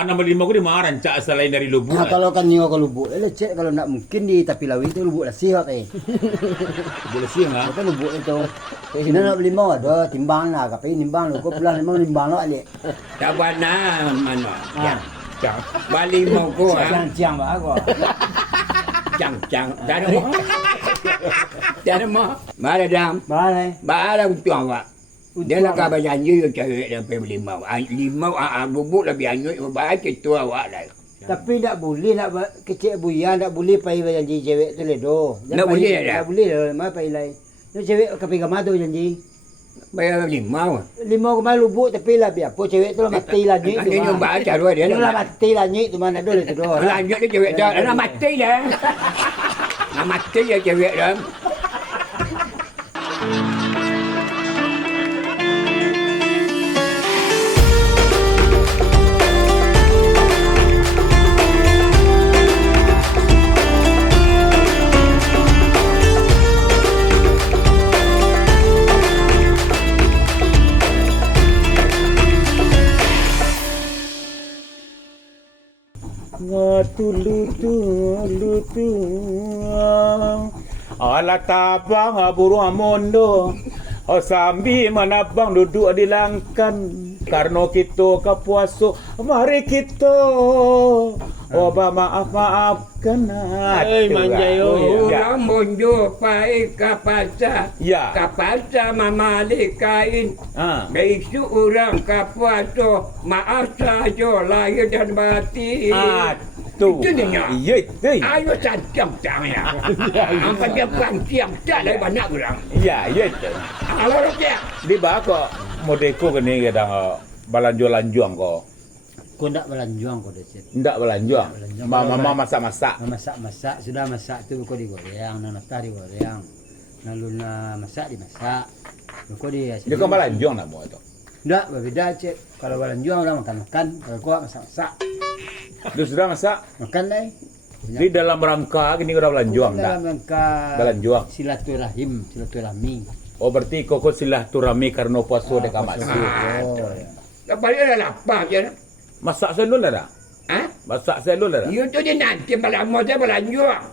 Anak lima ko di marancak selain dari lubuk. Nah, kalau kan nyo ke lubuk, cek kalau nak mungkin di tapi lawi itu lubuk lah sihat Boleh siang lah. Apa lubuk itu? Ini nak beli mau ada timbang lah, tapi timbang lu, kau pulang limau timbang lah ni. Tak mana mana. Ah. Cang. Bali mau ko Ciang bah aku. Cang. Dah mau. Dah mau. Mana dam? Mana? Barang tuang wak. Dia nak kau janji yo cewek dia pergi limau. Limau bubuk lebih anyut baik itu awak dah. Tapi tak boleh nak kecil buaya, tak boleh pai janji cewek tu ledo. Tak boleh dah. Tak boleh dah, mai pai lai. Ni cewek kapi gamar tu janji. Bayar limau. Limau kemai lubuk tapi lah biar apa cewek tu lah mati lah ni tu. Dia nyumba aja dua dia. Dia lah mati lah ni tu mana ada tu doh. Lanjut dia cewek dah. Nak mati dah. Nak mati ya cewek dah. Ngatulu ala tabang burung amondo sambil menabang duduk di langkan karena kita kepuaso mari kita maafkan Orang monjo pai kapasa. Ya. Kapasa mamali kain. Besok orang kapuaso maaf saja lahir dan batin. Tu. Itu dia. Iya, Ayo sancam ya. Apa dia pancam tak dari banyak orang. iya. Kalau dia Di ba ko modeko kene kadang balanjo-lanjuang ko. Kau tak belanjuang kau dah cek. Ndak balanjuang. Balanjuang. Mama masak-masak. Masak-masak, sudah masak tu kau digoreng, nak natah digoreng. Lalu nak masak dimasak. Kau dia. Dia kan balanjuang nak buat tu. Tak, berbeza cek. Kalau belanjuang orang makan-makan, kalau kau masak-masak. Dia sudah masak. Makan lah. Di dalam rangka gini udah balanjuang dah. Dalam rangka Belanjuang. silaturahmi. Oh berarti koko silaturahmi karena puasa dekat maksud. Oh, ya. lepas dia dah lapar je. Masak selul dah. Ha? Masak selul dah. Itu dia nanti malam dia belanjuang.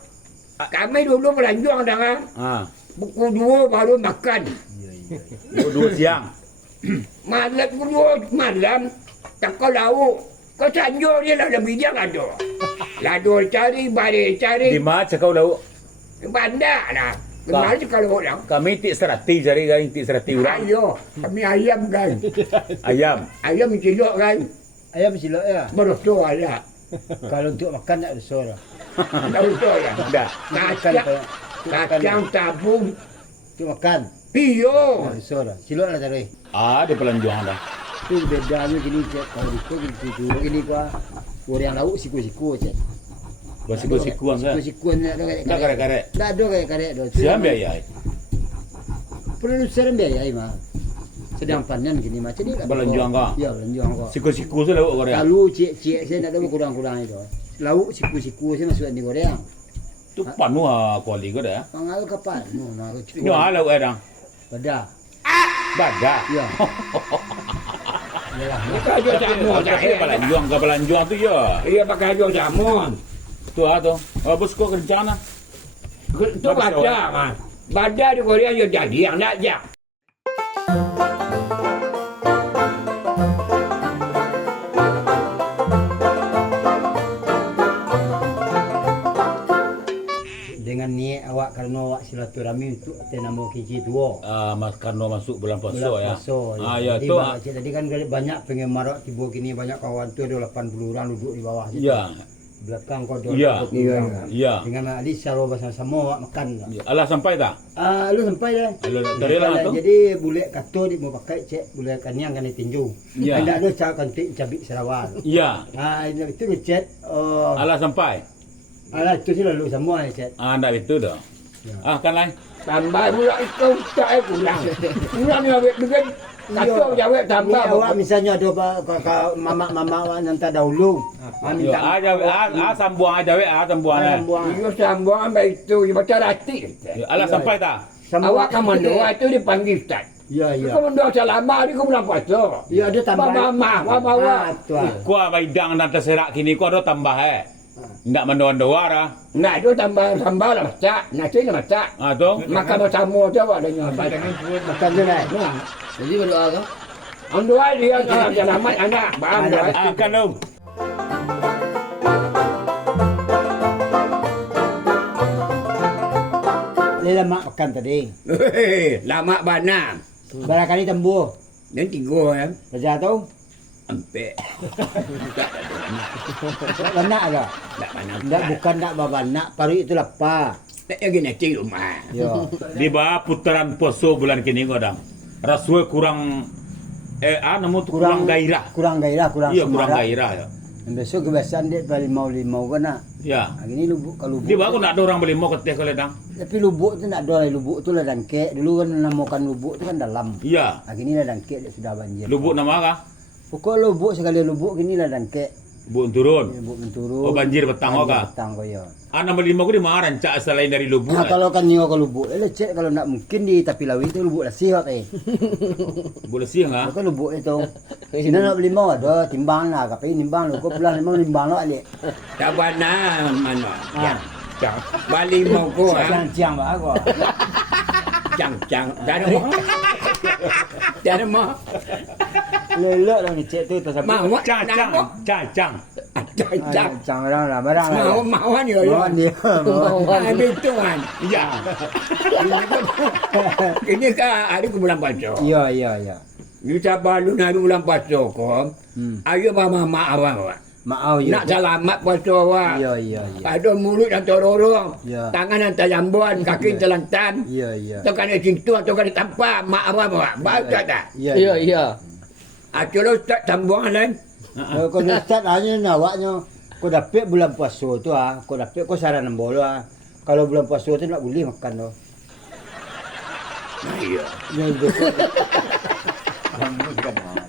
Kami dulu belanjuang dah kan. Pukul 2 baru makan. Dua siang. Malam pukul 2 malam tak kau lauk. Kau sanjur dia lah lebih bijak ada. Lado cari, balik cari. Di mana cakau lauk? Bandar lah. Mana cakap lauk lah. Kami tik serati cari kan, tik serati orang. Ayo, kami ayam kan. Ayam. Ayam cilok kan. Ayam silap ya. Berosok ada. Kalau untuk makan tak ada suara. Tak usah ya. Dah. Kacang tabung. Untuk makan Iyo. tak ada suara. Silap lah cari. Di pelanjuang dah. Itu bedanya gini cek. Kalau di situ gini gua goreng lauk siku-siku cek. Buat siku-sikuan kan. Siku-sikuan tak ada Tak karek-karek. Tak ada karet-karet dah. Siapa biaya? Produser biaya mah. Sedang panen gini macam ni. Belanjuang kau? Ya, belanjuang kau. Siku-siku tu lauk goreng. Lalu cik-cik saya nak ada kurang-kurang itu. Lauk siku-siku saya masukkan di goreng. Tu panu kuali kau dah. Pangal kapan? Nah, Ni lauk dah. Pada. Badak. Ya. Yalah. Kita ada jamun. Belanjuang tu ya. Ia pakai ada jamun. Tu tu. Bos kau kerja mana? Itu badak mah. Badak di Korea dia jadi yang nak jak. Dengan niat awak kerana awak silaturahmi untuk tenamo kiki tua. Karena masuk bulan puasa ya. Ya Jadi, tu. Cik, tadi kan banyak penggemar tiba kini banyak kawan tu ada 80 orang duduk di bawah situ. Ya. Belakang kau ada Ya. 20 orang. Ya. Dengan Ali secara bersama-sama awak makan. Alah sampai tak? Lu sampai dah. Dari lah tu. Jadi boleh kata dia mau pakai cek boleh kanyang kan tinju. Ya. Tidak ada cara kantik cabik Sarawak. Ya. Itu cek. Alah sampai. Alah itu sih lalu semua cek. Ndak itu dah. Kan lain. Tambah pula itu tak kurang. Kurang ni awak dengan kacau jawab tambah. Ni awak misalnya ada mama awak nanti dahulu. Minta sambung aja sambung. Iyo sambung ambil itu baca rati. Alah sampai tak? Awak ke mana? Itu dipanggil Ustaz. Ya, ya. Kau mendoa lama ni kau bulan puasa. Ya, ada tambah. Mama. Tuan. Kuah baidang dan terserak kini ku ada tambah Ndak mendoa-doa dah. Nak tu tambah lah masak. Nasi lah masak. Tu. Makan bersama tu awak dah nyampai. Makan tu naik. Jadi berdoa kau. Doa dia selamat anak. Faham doa. Akan dong. Dia mak makan tadi. Lama bana. Barangkali tembuh. Dan tiga Saja tu. Empek. Banyak ke? Tak bana. Tak bukan tak babanak, pari itu lapar. Tak lagi nasi rumah. Ya. Di bawah putaran puasa bulan kini kau dah. Rasanya kurang namun tu kurang gairah. Kurang gairah, kurang Iya, kurang semarak. gairah ya. Besok kebiasaan dia balik mau kan nak. Ya. Hari ni lubuk kalau lubuk. Di bawah aku nak ada orang beli mau keteh kalau dah. Tapi lubuk tu nak ada lubuk tu lah dangkek. Dulu kan namakan lubuk tu kan dalam. Iya. Hari ni lah dangkek dia sudah banjir. Lubuk nama apa? Pokok lubuk sekali lubuk gini lah dangkek. Lubuk turun. Lubuk menturun. Oh banjir petang Banjir kah? petang kau ya. Nama lima aku di mana rancak selain dari lubuk. Nah, kalau kan nyo ke lubuk, lecet kalau nak mungkin di tapi lawi tu lubuk lah sihat Boleh siang ah. Bukan lubuk itu. Sini nak beli mau ada timbang lah, tapi timbang lu kau pulang memang timbang lah alik. Tak bana mana. Ah. Cang. Balik mau ko. Ciang bah aku. Cang. Tak ada mau. Tak ada mau. Lelak lah ni cek tu tak sampai. Mau. Cang. Cang. Ciang barang lah. Mau ni ya. Mau dia. Habis tu kan. Ya. Ini kan hari ke bulan puasa. Ya. Ni sabar lu nak bulan puasa ko. Ayo mama awak. Maaf ya. Nak selamat puasa awak. Ya. Ada mulut yang terorong. Ya. Tangan yang terjambuan, kaki terlantan. Ya. Atau kan ada cintu atau kan ada tampar mak awak. Baca tak? Ya. Kalau Ustaz sambung lain. Kau ni start hanya nawaknya. Kau dapat bulan puasa tu kau dapat kau saran nombor Kalau bulan puasa tu nak boleh makan tu. Iya. Ya betul.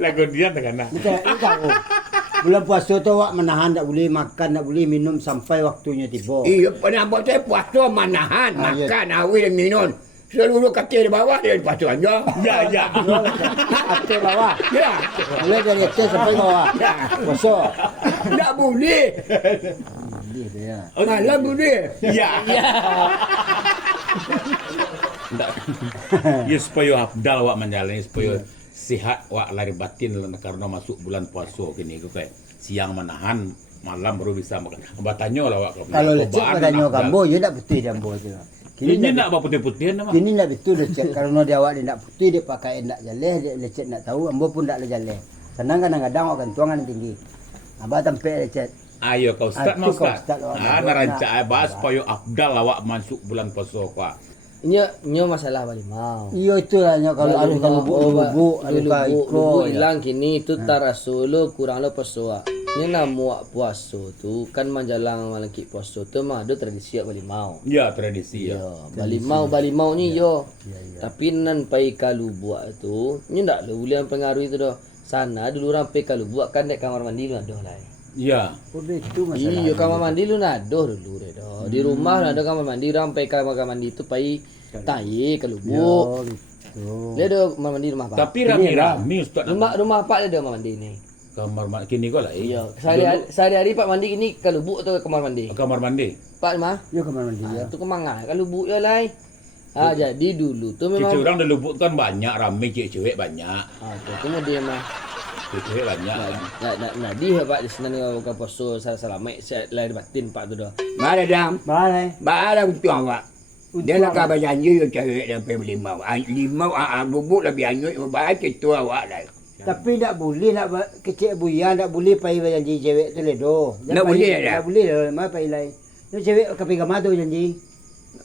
Lagu dia tak kena. Kita tahu. Bulan puasa tu awak menahan tak boleh makan, tak boleh minum sampai waktunya tiba. Iya, pernah buat saya puasa manahan, makan, awi dan minum. Seluruh kaki di bawah dia puasa aja. Ya. Atas bawah. Ya. Mulai dari atas sampai bawah. Ya. Puasa. Tak boleh. Boleh dia. Malam boleh. Ya. Ya supaya abdal awak menjalani supaya sihat awak lahir batin karena masuk bulan puasa kini ku kayak siang menahan malam baru bisa makan. Bertanya lah awak Kalau lecet katanya kambo, ya tak putih jambu tu. Ini nak apa putih-putih nama? Kini nak betul lecet. Kalau dia awak dia nak putih dia pakai nak jaleh, dia lecet nak tahu, ambo pun tak jaleh. Senang kadang-kadang awak kan tuangan tinggi. Abah tempe lecet. Ayo kau Ustaz Itu mau kau Ustaz. Ustaz, awak Ah nak- narancak bahas supaya abdal awak masuk bulan puasa kuah. Nyo masalah balimau. Iyo itulah nya kalau ada kan lubuk-lubuk, ada kan ikro. Lubuk hilang kini tu tarasulo kurang lo puasa. Ni nak muak puasa tu kan menjalang malaki puasa tu mah ada tradisi balimau. Ya tradisi ya. Ya, balimau ni yo. Tapi nan pai kalu buat tu, ni ndak le boleh pengaruh itu dah. Sana dulu orang pai kalu buat kan dek kamar mandi lu adoh lah. Ya. Oh itu masalah. Iya kamar mandi lu adoh dulu re dah. Di rumah ada kamar mandi orang pai kamar mandi tu pai tai kalu bu. Oh gitu. Dia ada kamar mandi rumah pak. Tapi rami-rami Ustaz. Rumah pak dia ada kamar mandi ni. Kamar mandi kini kau lah. Iya, sehari-hari pak mandi ini kalau buk tu kamar mandi. Kamar mandi. Pak mah, Yo kamar mandi ya. tu kemangan kalau buk ya lai. Jadi dulu tu memang Cewek orang dah lubuk kan banyak ramai cewek banyak. tu kemudian mah Cewek banyak. nak dia pak di sana ni bukan puasa selamat lahir batin pak tu dah. Mana dam? Balai. Bahala untuk awak. Dia nak kau berjanji yang cewek dan pergi limau. Limau bubuk lebih anyut. Baik itu awak lah. Tapi tak boleh nak kecil buya, tak boleh pai janji cewek tu ledo. Tak boleh dah. Tak boleh dah, mai pai lai. Tu cewek kapi gamar tu janji.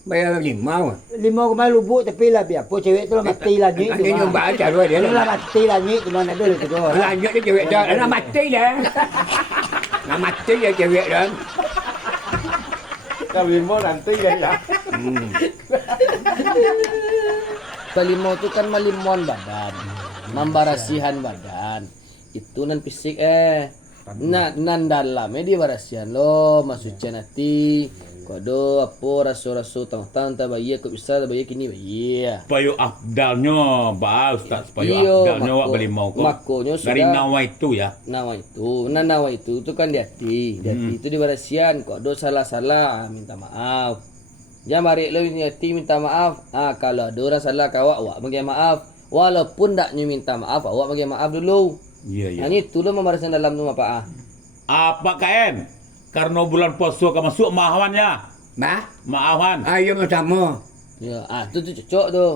Bayar limau. Lima kemar lubuk tapi lah biar apa cewek tu lah mati lah ni. Dia nyumbang cara dia Dia lah. lah mati lah ni, cuma ada tu tu. Lanjut dia cewek dah. Nak mati dah. Nak mati dia cewek dah. Kalau lima nanti ya. Balimau tu kan malimon badan, membarasihan badan. Itu nan fisik nan dalam dia barasihan lo, masucian hati. Kau ada apa rasa-rasa tang-tang tak bayi aku bisa tak bayi kini bayi. Supaya afdalnya, Ustaz, supaya Iyo, afdalnya awak mako- boleh mau kok. makonya Dari sudah- nawa itu ya. Nawa itu kan di hati. Di hati itu di barasian. Kau ada salah-salah minta maaf. Jangan balik lo di hati minta maaf. Kalau ada orang salah kau awak bagi maaf. Walaupun tak nyu minta maaf, awak bagi maaf dulu. Iya, iya. Ini tu lo membarasian dalam tu apa Apa kain? Karena bulan puasa kau masuk maafannya. Bah, Maafan. ayo sama. Ya, tu cocok tu.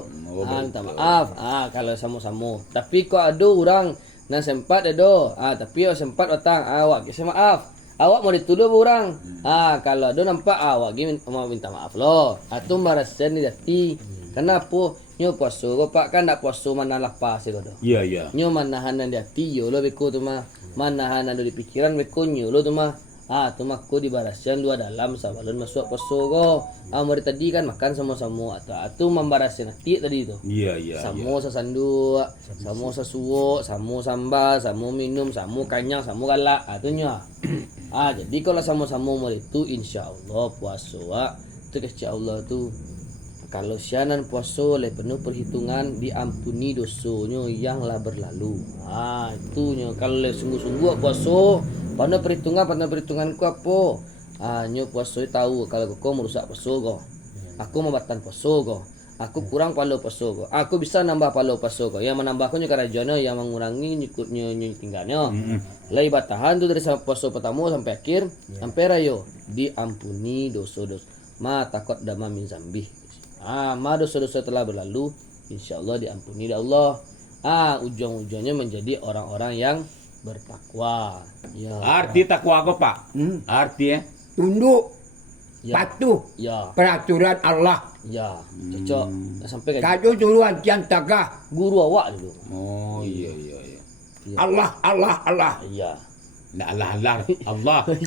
Minta maaf. Kalau sama-sama. Tapi kau ada orang nan sempat ada. Tapi awak sempat datang. Awak kisah maaf. Awak mau dituduh apa orang? Kalau ada nampak awak mau minta maaf lo. Tu barasian di hati. Kenapa? Nyo puasa kau pak kan nak puasa mana lepas kau tu. Iya, iya. Nyo manahan di hati yo lo beko tu mah. Manahan di pikiran beko nyo lo tu mah. Tu mah ko di barasian dua dalam sabalun masuk poso ko. Mari tadi kan makan sama-sama atau membarasian hati tadi tu. Iya, iya. Samo sa sandu, samo sa suwo, samo sambal, samo minum, samo kanyang, samo galak. Tu nya. Jadi kalau sama-sama mau itu insyaallah puasa tu Allah tu. Kalau sianan puasa le penuh perhitungan diampuni dosanya yang lah berlalu. Itunya kalau le sungguh-sungguh puasa pada perhitunganku apa? Nyo puasa tahu kalau kau merusak puasa kau. Aku membatan puasa kau. Aku kurang palo puasa kau. Aku bisa nambah palo puasa kau. Yang menambahku nya karajana, yang mengurangi nyikutnya tinggalnya. Lai batahan tu dari puasa pertama sampai akhir, sampai rayo diampuni dosa-dosa. Ma takut dama min zambih. Ma dosa-dosa telah berlalu, insyaallah diampuni oleh Allah. Ujung-ujungnya menjadi orang-orang yang bertakwa. Ya. Arti takwa kau, Pak? Arti Tunduk, Ya. patuh Ya. peraturan Allah. Ya. Cocok. Dah sampai ke Kado turuan tiang tagah. guru awak dulu. Oh, iya, iya, iya. Allah, Allah, Allah. Ya. Nah, Allah.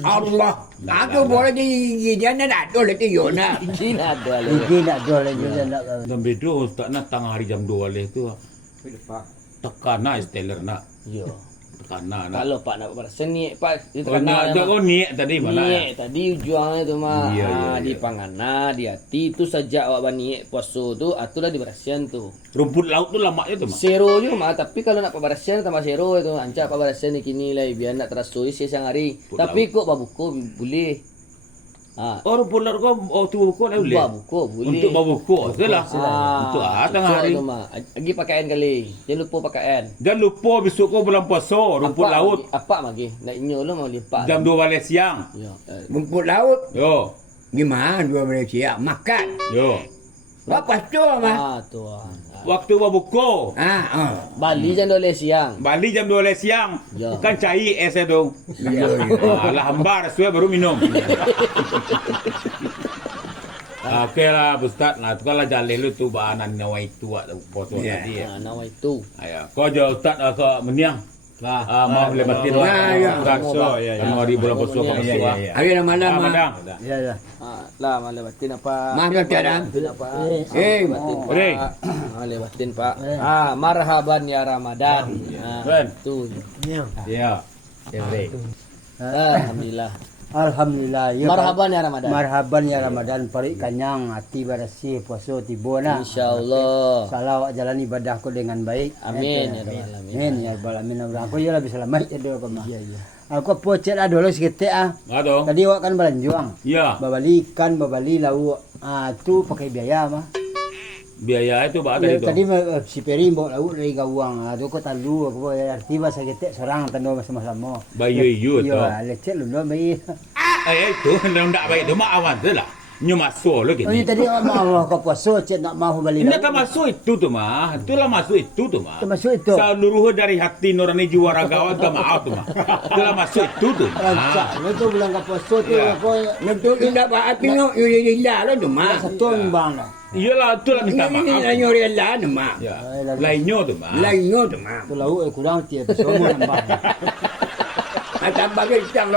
Allah. Aku boleh di dia nak ada lagi yo nak. Ini ada lagi. Iki nak jual lagi nak. Dan beda Ustaz nak tengah hari jam 2 leh tu. Tekana isteller nak. Ya. Tekana nak. Kalau Pak nak berasa ni Pak itu Oh, nak tu kau ni tadi mana? Niat tadi juangnya tu mah. Iya, iya, Di iya. pangana, di hati tu saja awak bani puasa tu atulah di berasian tu. Rumput laut tu lamaknya tu, Mak. Zero je mah, tapi kalau nak berasian tambah zero itu ancak berasian ni kini lah biar nak terasa siang hari. Rumput Tapi kok babuko boleh. Oh, rumput laut kau tu kau boleh. Babuko boleh. Untuk babuko itulah. Untuk tengah hari. tu mah. Lagi pakaian kali. Jangan lupa pakaian. Jangan lupa besok kau bulan puasa rumput laut Apa lagi? Nak inyo lo mau lipat. jam 2 balik siang. Ya. Rumput laut. Yo. Gimana dua Malaysia makan. Yo. Apa tu mah? Tu. Waktu babuko. Bali jangan boleh siang. Balik jam 2 siang. Ya. Kan cair es tu. Ya. Alah hambar suai baru minum. Okey lah Ustaz. Nah, tu kalau jalan lu tu bahanan nawa itu foto Ya. tadi ya. Nawa itu. Ayah, kau je Ustaz ke Meniang. Mau lebatin Ya, ya. Ustaz. Kan hari bulan puasa kau masuk. Hari Ramadan mah. Ramadan. Ya ya. Lah malah batin apa? Mana tiada? Apa? Batin, Ring. Malah batin Pak. Marhaban ya Ramadan. Kan? Tu. Ya. Alhamdulillah. Alhamdulillah. Ya, Marhaban ya Ramadan. Marhaban ya Ramadan, parik kanyang, hati bersih, puasa tiba nak. Insyaallah. Salah awak jalan ibadahku dengan baik. Amin ya rabbal alamin. Amin ya rabbal alamin. Aku ya lebih selamat ya doa kau. Iya iya. Aku pocet dulu seketik Aduh. Tadi awak kan belanjuang. Ya. Babali lau. Tu pakai biaya mah. Biaya itu Pak Ya, tadi tu. tadi si Peri bawa lau dari gawang. Tu kau talu aku arti bahasa ketek seorang tanda sama-sama. Bayu you tu. Ya, lecet lu bayi. Itu hendak baik tu mak awan tu lah. Nyu masuk lagi Oh, ni ni. tadi Allah kau puasa cek nak mahu balik. Ini tak masuk itu tu mah. Itulah masuk itu tu mah. Termasuk itu. Seluruh dari hati nurani jiwa ragawan tu maaf tu mah. Itulah masuk itu tu. Rancak, lu tu bilang kau puasa tu Ya. kau Nentu indah pak tengok yulilah lah tu mah. satu bang dah. Iyalah itulah minta Ini maaf. yulilah tu mah. Ya. Lainnya tu mah. Lainnya tu mah. Tu lau kurang tiap semua nambah. Tambah ke cang